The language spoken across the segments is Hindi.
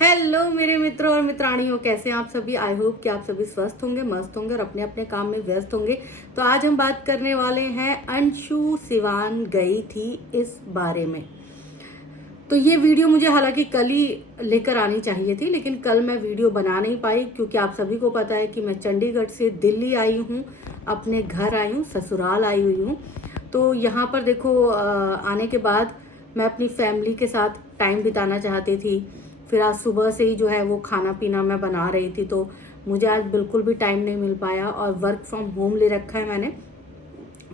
हेलो मेरे मित्रों और मित्राणियों, कैसे हैं आप सभी। आई होप कि आप सभी स्वस्थ होंगे, मस्त होंगे और अपने अपने काम में व्यस्त होंगे। तो आज हम बात करने वाले हैं अंशु सिवान गई थी इस बारे में। तो ये वीडियो मुझे हालांकि कल ही लेकर आनी चाहिए थी, लेकिन कल मैं वीडियो बना नहीं पाई क्योंकि आप सभी को पता है कि मैं चंडीगढ़ से दिल्ली आई हूँ, अपने घर आई हूँ, ससुराल आई हुई हूँ। तो यहाँ पर देखो आने के बाद मैं अपनी फैमिली के साथ टाइम बिताना चाहती थी। फिर आज सुबह से ही जो है वो खाना पीना मैं बना रही थी, तो मुझे आज बिल्कुल भी टाइम नहीं मिल पाया। और वर्क फ्रॉम होम ले रखा है मैंने,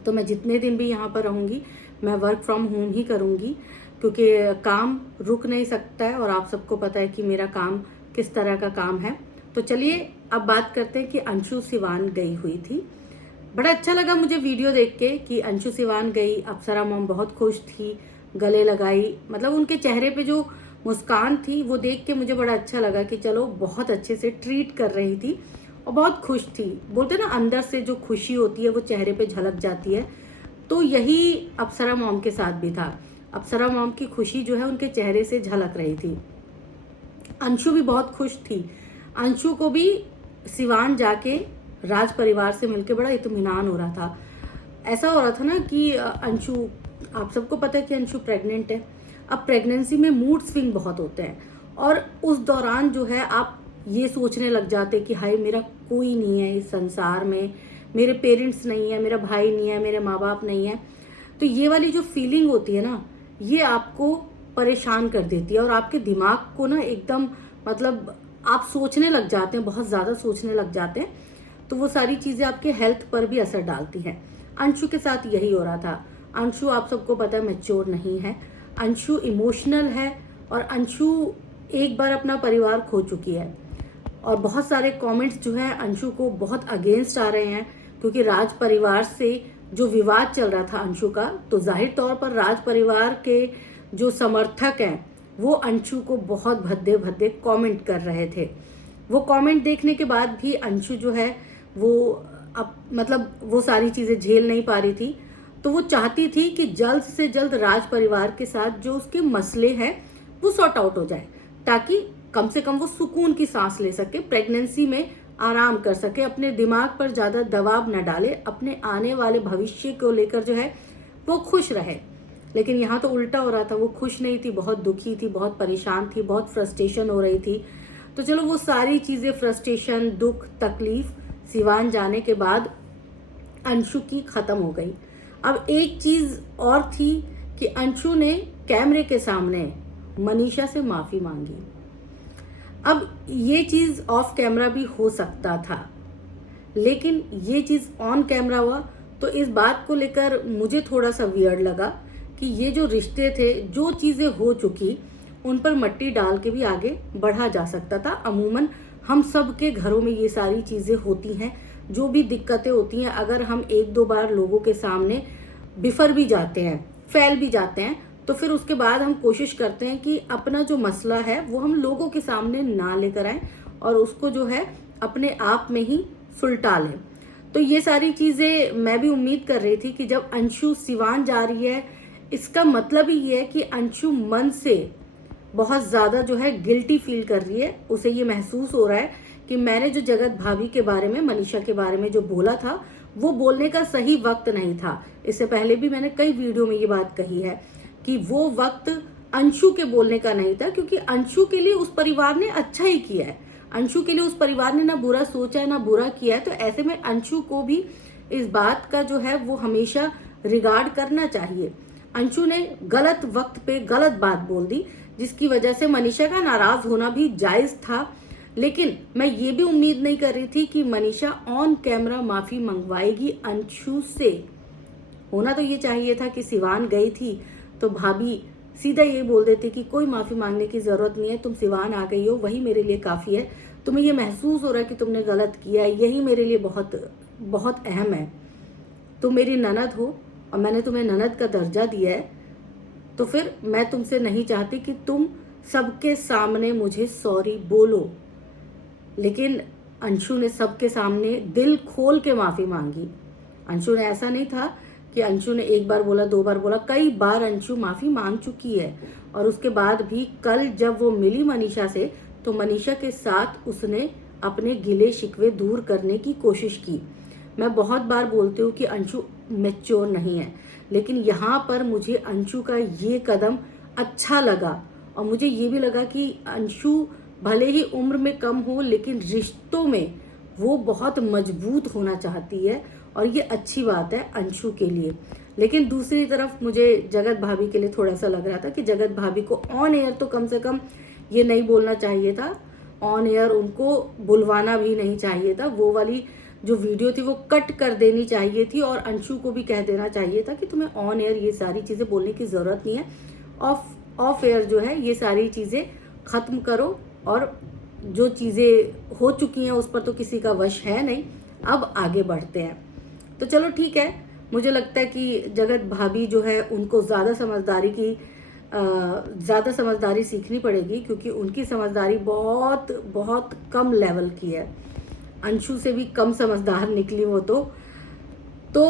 तो मैं जितने दिन भी यहाँ पर रहूँगी मैं वर्क फ्रॉम होम ही करूँगी क्योंकि काम रुक नहीं सकता है और आप सबको पता है कि मेरा काम किस तरह का काम है। तो चलिए अब बात करते हैं कि अंशु सिवान गई हुई थी। बड़ा अच्छा लगा मुझे वीडियो देख के कि अंशु सिवान गई। अप्सरा मॉम बहुत खुश थी, गले लगाई, मतलब उनके चेहरे पे जो मुस्कान थी वो देख के मुझे बड़ा अच्छा लगा कि चलो बहुत अच्छे से ट्रीट कर रही थी और बहुत खुश थी। बोलते ना अंदर से जो खुशी होती है वो चेहरे पे झलक जाती है। तो यही अप्सरा मॉम के साथ भी था। अप्सरा मॉम की खुशी जो है उनके चेहरे से झलक रही थी। अंशु भी बहुत खुश थी। अंशु को भी सिवान जाके राज परिवार से मिलके बड़ा इत्मीनान हो रहा था। ऐसा हो रहा था ना कि अंशु, आप सबको पता है कि अंशु प्रेग्नेंट है। अब प्रेगनेंसी में मूड स्विंग बहुत होते हैं और उस दौरान जो है आप ये सोचने लग जाते कि हाय मेरा कोई नहीं है इस संसार में, मेरे पेरेंट्स नहीं है, मेरा भाई नहीं है, मेरे माँ बाप नहीं है। तो ये वाली जो फीलिंग होती है ना, ये आपको परेशान कर देती है और आपके दिमाग को ना एकदम, मतलब आप सोचने लग जाते हैं, बहुत ज़्यादा सोचने लग जाते हैं। तो वो सारी चीज़ें आपके हेल्थ पर भी असर डालती हैं। अंशु के साथ यही हो रहा था। अंशु आप सबको पता है मैच्योर नहीं है, अंशु इमोशनल है और अंशु एक बार अपना परिवार खो चुकी है। और बहुत सारे कमेंट्स जो है अंशु को बहुत अगेंस्ट आ रहे हैं क्योंकि राज परिवार से जो विवाद चल रहा था अंशु का, तो जाहिर तौर पर राज परिवार के जो समर्थक हैं वो अंशु को बहुत भद्दे भद्दे कमेंट कर रहे थे। वो कमेंट देखने के बाद भी अंशु जो है वो अब मतलब वो सारी चीज़ें झेल नहीं पा रही थी। तो वो चाहती थी कि जल्द से जल्द राज परिवार के साथ जो उसके मसले हैं वो सॉर्ट आउट हो जाए, ताकि कम से कम वो सुकून की सांस ले सके, प्रेगनेंसी में आराम कर सके, अपने दिमाग पर ज़्यादा दबाव न डाले, अपने आने वाले भविष्य को लेकर जो है वो खुश रहे। लेकिन यहाँ तो उल्टा हो रहा था, वो खुश नहीं थी, बहुत दुखी थी, बहुत परेशान थी, बहुत फ्रस्ट्रेशन हो रही थी। तो चलो वो सारी चीज़ें, फ्रस्ट्रेशन, दुख, तकलीफ सिवान जाने के बाद अंशु की ख़त्म हो गई। अब एक चीज़ और थी कि अंशु ने कैमरे के सामने मनीषा से माफ़ी मांगी। अब ये चीज़ ऑफ कैमरा भी हो सकता था, लेकिन ये चीज़ ऑन कैमरा हुआ, तो इस बात को लेकर मुझे थोड़ा सा वियर्ड लगा कि ये जो रिश्ते थे, जो चीज़ें हो चुकी, उन पर मट्टी डाल के भी आगे बढ़ा जा सकता था। अमूमन हम सब के घरों में ये सारी चीज़ें होती हैं। जो भी दिक्कतें होती हैं, अगर हम एक दो बार लोगों के सामने बिफर भी जाते हैं, फैल भी जाते हैं, तो फिर उसके बाद हम कोशिश करते हैं कि अपना जो मसला है वो हम लोगों के सामने ना लेकर आएं और उसको जो है अपने आप में ही सुलटा लें। तो ये सारी चीज़ें मैं भी उम्मीद कर रही थी कि जब अंशु सिवान जा रही है, इसका मतलब ही ये है कि अंशु मन से बहुत ज़्यादा जो है गिल्टी फील कर रही है। उसे ये महसूस हो रहा है कि मैंने जो जगत भाभी के बारे में, मनीषा के बारे में जो बोला था, वो बोलने का सही वक्त नहीं था। इससे पहले भी मैंने कई वीडियो में ये बात कही है कि वो वक्त अंशु के बोलने का नहीं था, क्योंकि अंशु के लिए उस परिवार ने अच्छा ही किया है। अंशु के लिए उस परिवार ने ना बुरा सोचा है ना बुरा किया है। तो ऐसे में अंशु को भी इस बात का जो है वो हमेशा रिगार्ड करना चाहिए। अंशु ने गलत वक्त पे गलत बात बोल दी, जिसकी वजह से मनीषा का नाराज होना भी जायज था। लेकिन मैं ये भी उम्मीद नहीं कर रही थी कि मनीषा ऑन कैमरा माफी मंगवाएगी अंशु से। होना तो ये चाहिए था कि सिवान गई थी तो भाभी सीधा ये बोल देते कि कोई माफी मांगने की जरूरत नहीं है, तुम सिवान आ गई हो, वही मेरे लिए काफी है। तुम्हें ये महसूस हो रहा है कि तुमने गलत किया है, यही मेरे लिए बहुत बहुत अहम है। तुम मेरी ननद हो और मैंने तुम्हें ननद का दर्जा दिया है, तो फिर मैं तुमसे नहीं चाहती कि तुम सबके सामने मुझे सॉरी बोलो। लेकिन अंशु ने सबके सामने दिल खोल के माफ़ी मांगी। अंशु ने ऐसा नहीं था कि अंशु ने एक बार बोला, दो बार बोला, कई बार अंशु माफ़ी मांग चुकी है। और उसके बाद भी कल जब वो मिली मनीषा से, तो मनीषा के साथ उसने अपने गिले शिकवे दूर करने की कोशिश की। मैं बहुत बार बोलती हूँ कि अंशु मैच्योर नहीं है, लेकिन यहाँ पर मुझे अंशु का ये कदम अच्छा लगा और मुझे ये भी लगा कि अंशु भले ही उम्र में कम हो लेकिन रिश्तों में वो बहुत मजबूत होना चाहती है और ये अच्छी बात है अंशु के लिए। लेकिन दूसरी तरफ मुझे जगत भाभी के लिए थोड़ा सा लग रहा था कि जगत भाभी को ऑन एयर तो कम से कम ये नहीं बोलना चाहिए था, ऑन एयर उनको बुलवाना भी नहीं चाहिए था, वो वाली जो वीडियो थी वो कट कर देनी चाहिए थी और अंशु को भी कह देना चाहिए था कि तुम्हें ऑन एयर ये सारी चीज़ें बोलने की ज़रूरत नहीं है, ऑफ एयर जो है ये सारी चीज़ें ख़त्म करो और जो चीज़ें हो चुकी हैं उस पर तो किसी का वश है नहीं, अब आगे बढ़ते हैं। तो चलो ठीक है, मुझे लगता है कि जगत भाभी जो है उनको ज़्यादा समझदारी सीखनी पड़ेगी, क्योंकि उनकी समझदारी बहुत बहुत कम लेवल की है। अंशु से भी कम समझदार निकली वो तो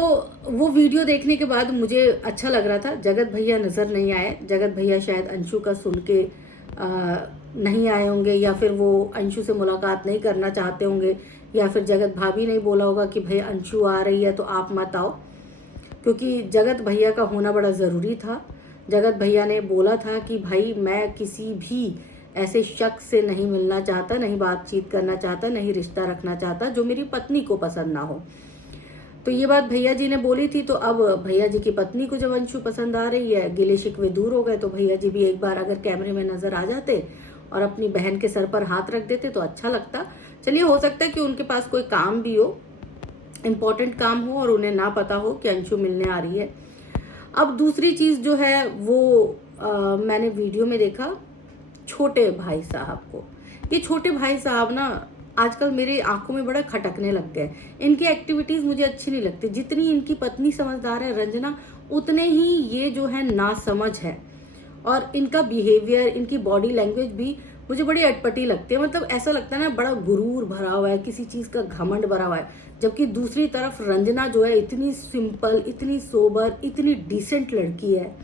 वो वीडियो देखने के बाद मुझे अच्छा लग रहा था। जगत भैया नज़र नहीं आए, जगत भैया शायद अंशु का सुन के नहीं आए होंगे, या फिर वो अंशु से मुलाकात नहीं करना चाहते होंगे, या फिर जगत भाभी ने बोला होगा कि भाई अंशु आ रही है तो आप मत आओ, क्योंकि जगत भैया का होना बड़ा ज़रूरी था। जगत भैया ने बोला था कि भाई मैं किसी भी ऐसे शख्स से नहीं मिलना चाहता, नहीं बातचीत करना चाहता, नहीं रिश्ता रखना चाहता जो मेरी पत्नी को पसंद ना हो। तो ये बात भैया जी ने बोली थी, तो अब भैया जी की पत्नी को जब अंशु पसंद आ रही है, गिले शिकवे दूर हो गए, तो भैया जी भी एक बार अगर कैमरे में नज़र आ जाते और अपनी बहन के सर पर हाथ रख देते तो अच्छा लगता। चलिए, हो सकता है कि उनके पास कोई काम भी हो, इम्पोर्टेंट काम हो और उन्हें ना पता हो कि अंशु मिलने आ रही है। अब दूसरी चीज़ जो है वो मैंने वीडियो में देखा छोटे भाई साहब को। ये छोटे भाई साहब ना आजकल मेरी आंखों में बड़ा खटकने लग गए। इनकी एक्टिविटीज़ मुझे अच्छी नहीं लगती। जितनी इनकी पत्नी समझदार है रंजना, उतने ही ये जो है नासमझ है, और इनका बिहेवियर, इनकी बॉडी लैंग्वेज भी मुझे बड़ी अटपटी लगती है। मतलब ऐसा लगता है ना, बड़ा गुरूर भरा हुआ है, किसी चीज़ का घमंड भरा हुआ है। जबकि दूसरी तरफ रंजना जो है इतनी सिंपल, इतनी सोबर, इतनी डिसेंट लड़की है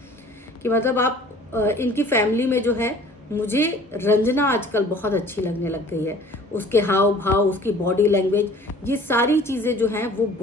कि मतलब आप इनकी फैमिली में जो है, मुझे रंजना आजकल बहुत अच्छी लगने लग गई है। उसके हाव भाव, उसकी बॉडी लैंग्वेज, ये सारी चीज़ें जो हैं वो